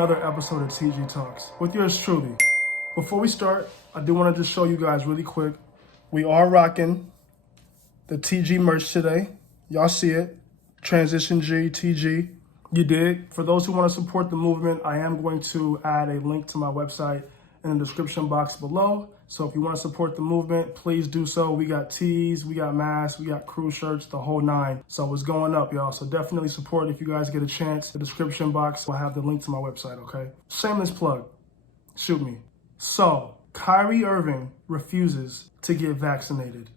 another episode of TG Talks with yours truly. Before we start, I do want to just show you guys really quick. We are rocking the TG merch today. Y'all see it. Transition G, TG. You dig? For those who want to support the movement, I am going to add a link to my website in the description box below. So if you want to support the movement, please do so. We got tees, we got masks, we got crew shirts, the whole nine. So it's going up, y'all. So definitely support if you guys get a chance. The description box will have the link to my website, okay? Shameless plug. Shoot me. So Kyrie Irving refuses to get vaccinated.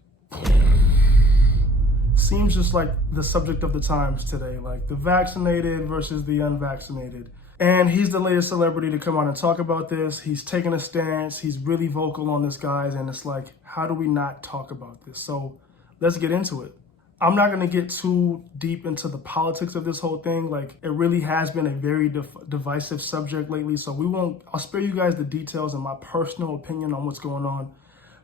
Seems just like the subject of the times today, like the vaccinated versus the unvaccinated. And he's the latest celebrity to come out and talk about this. He's taking a stance. He's really vocal on this, guys. And it's like, how do we not talk about this? So let's get into it. I'm not going to get too deep into the politics of this whole thing. Like, it really has been a very divisive subject lately. So I'll spare you guys the details and my personal opinion on what's going on.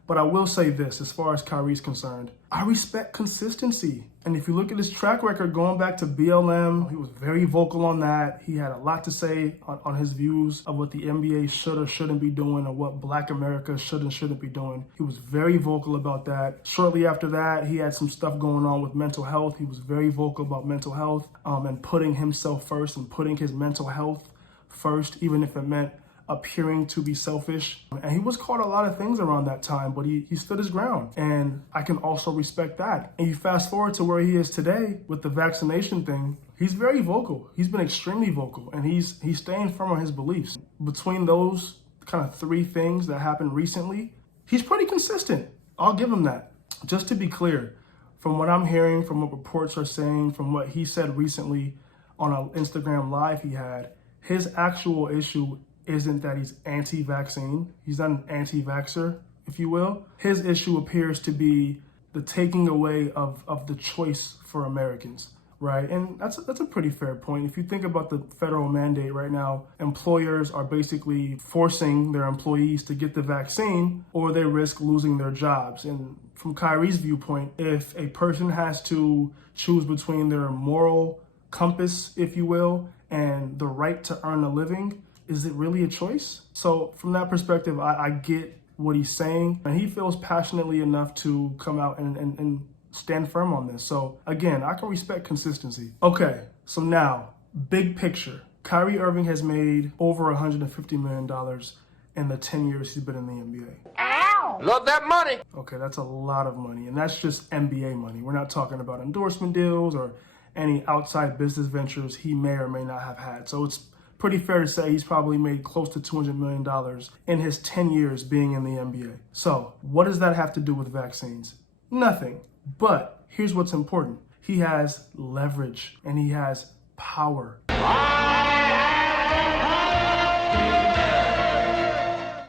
But I will say this, as far as Kyrie's concerned, I respect consistency. And if you look at his track record going back to BLM, he was very vocal on that. He had a lot to say on his views of what the NBA should or shouldn't be doing, or what Black America should and shouldn't be doing. He was very vocal about that. Shortly after that, he had some stuff going on with mental health. He was very vocal about mental health and putting himself first and putting his mental health first, even if it meant appearing to be selfish. And he was called a lot of things around that time, but he stood his ground. And I can also respect that. And you fast forward to where he is today with the vaccination thing, he's very vocal. He's been extremely vocal, and he's staying firm on his beliefs. Between those kind of three things that happened recently, he's pretty consistent. I'll give him that. Just to be clear, from what I'm hearing, from what reports are saying, from what he said recently on an Instagram live he had, his actual issue isn't that he's anti-vaccine. He's not an anti-vaxxer, if you will. His issue appears to be the taking away of the choice for Americans, right? And that's a pretty fair point. If you think about the federal mandate right now, employers are basically forcing their employees to get the vaccine or they risk losing their jobs. And from Kyrie's viewpoint, if a person has to choose between their moral compass, if you will, and the right to earn a living, is it really a choice? So from that perspective, I get what he's saying, and he feels passionately enough to come out and stand firm on this. So again, I can respect consistency. Okay, so now, big picture. Kyrie Irving has made over $150 million in the 10 years he's been in the NBA. Ow! Love that money! Okay, that's a lot of money, and that's just NBA money. We're not talking about endorsement deals or any outside business ventures he may or may not have had. So it's pretty fair to say he's probably made close to $200 million in his 10 years being in the NBA. So what does that have to do with vaccines? Nothing. But here's what's important. He has leverage and he has power.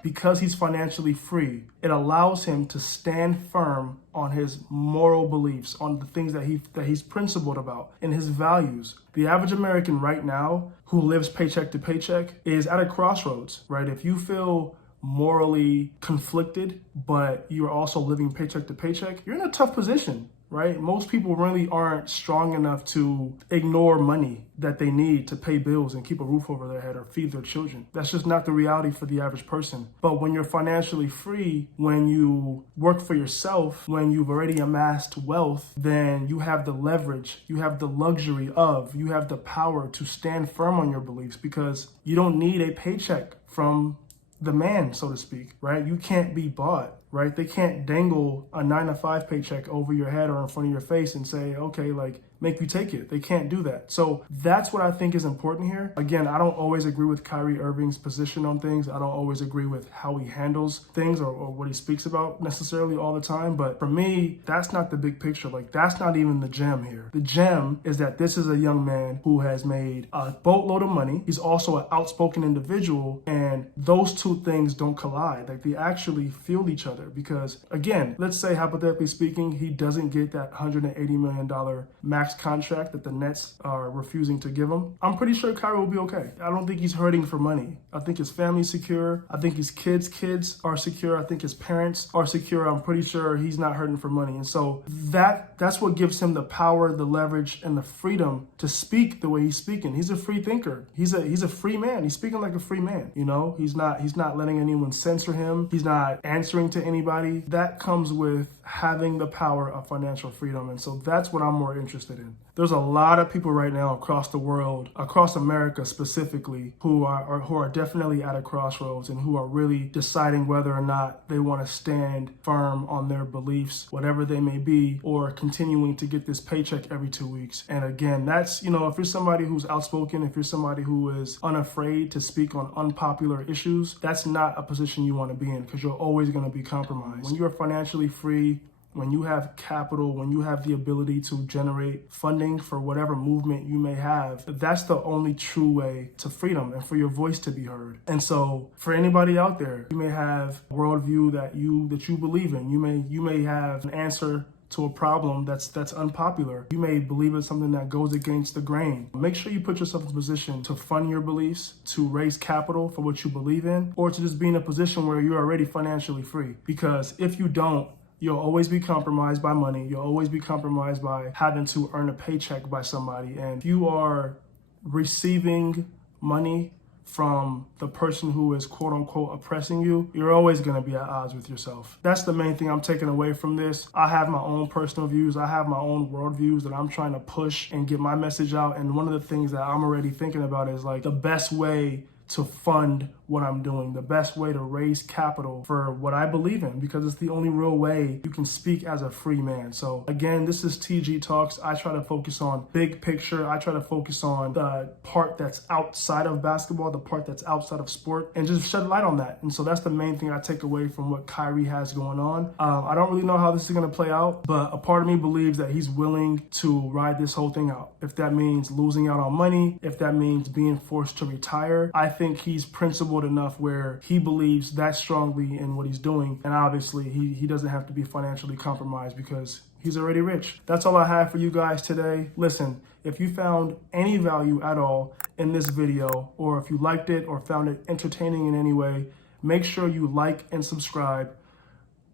Because he's financially free, it allows him to stand firm on his moral beliefs, on the things that he's principled about, and his values. The average American right now who lives paycheck to paycheck is at a crossroads, right? If you feel morally conflicted, but you're also living paycheck to paycheck, you're in a tough position, right? Most people really aren't strong enough to ignore money that they need to pay bills and keep a roof over their head or feed their children. That's just not the reality for the average person. But when you're financially free, when you work for yourself, when you've already amassed wealth, then you have the leverage, you have the luxury of, you have the power to stand firm on your beliefs, because you don't need a paycheck from the man, so to speak, right? You can't be bought, right? They can't dangle a 9-to-5 paycheck over your head or in front of your face and say, okay, like, make you take it. They can't do that. So that's what I think is important here. Again, I don't always agree with Kyrie Irving's position on things. I don't always agree with how he handles things or what he speaks about necessarily all the time. But for me, that's not the big picture. Like, that's not even the gem here. The gem is that this is a young man who has made a boatload of money. He's also an outspoken individual, and those two things don't collide. Like, they actually fuel each other. other. Because again, let's say hypothetically speaking, he doesn't get that $180 million max contract that the Nets are refusing to give him. I'm pretty sure Kyrie will be okay. I don't think he's hurting for money. I think his family's secure. I think his kids are secure. I think his parents are secure. I'm pretty sure he's not hurting for money. And so that's what gives him the power, the leverage, and the freedom to speak the way he's speaking. He's a free thinker. He's a free man. He's speaking like a free man. You know, he's not letting anyone censor him. He's not answering to anybody. That comes with having the power of financial freedom. And so that's what I'm more interested in. There's a lot of people right now across the world, across America specifically, who are definitely at a crossroads and who are really deciding whether or not they want to stand firm on their beliefs, whatever they may be, or continuing to get this paycheck every 2 weeks. And again, that's, if you're somebody who's outspoken, if you're somebody who is unafraid to speak on unpopular issues, that's not a position you want to be in, because you're always going to be compromised. When you're financially free, when you have capital, when you have the ability to generate funding for whatever movement you may have, that's the only true way to freedom and for your voice to be heard. And so for anybody out there, you may have a worldview that you believe in. You may have an answer to a problem that's unpopular. You may believe in something that goes against the grain. Make sure you put yourself in a position to fund your beliefs, to raise capital for what you believe in, or to just be in a position where you're already financially free. Because if you don't, you'll always be compromised by money. You'll always be compromised by having to earn a paycheck by somebody. And if you are receiving money from the person who is quote unquote oppressing you, you're always going to be at odds with yourself. That's the main thing I'm taking away from this. I have my own personal views. I have my own worldviews that I'm trying to push and get my message out. And one of the things that I'm already thinking about is like the best way to fund what I'm doing, the best way to raise capital for what I believe in, because it's the only real way you can speak as a free man. So again, this is TG Talks. I try to focus on big picture. I try to focus on the part that's outside of basketball, the part that's outside of sport, and just shed light on that. And so that's the main thing I take away from what Kyrie has going on. I don't really know how this is going to play out, but a part of me believes that he's willing to ride this whole thing out. If that means losing out on money, if that means being forced to retire, I think he's principled enough where he believes that strongly in what he's doing. And obviously he doesn't have to be financially compromised because he's already rich. That's all I have for you guys today. Listen, if you found any value at all in this video, or if you liked it or found it entertaining in any way, make sure you like and subscribe.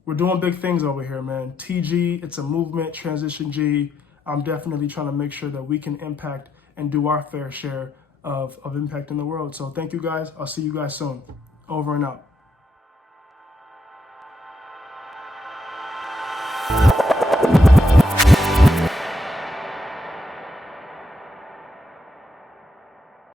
We're doing big things over here, man. TG, it's a movement, Transition G. I'm definitely trying to make sure that we can impact and do our fair share of impact in the world. So thank you guys. I'll see you guys soon. Over and out.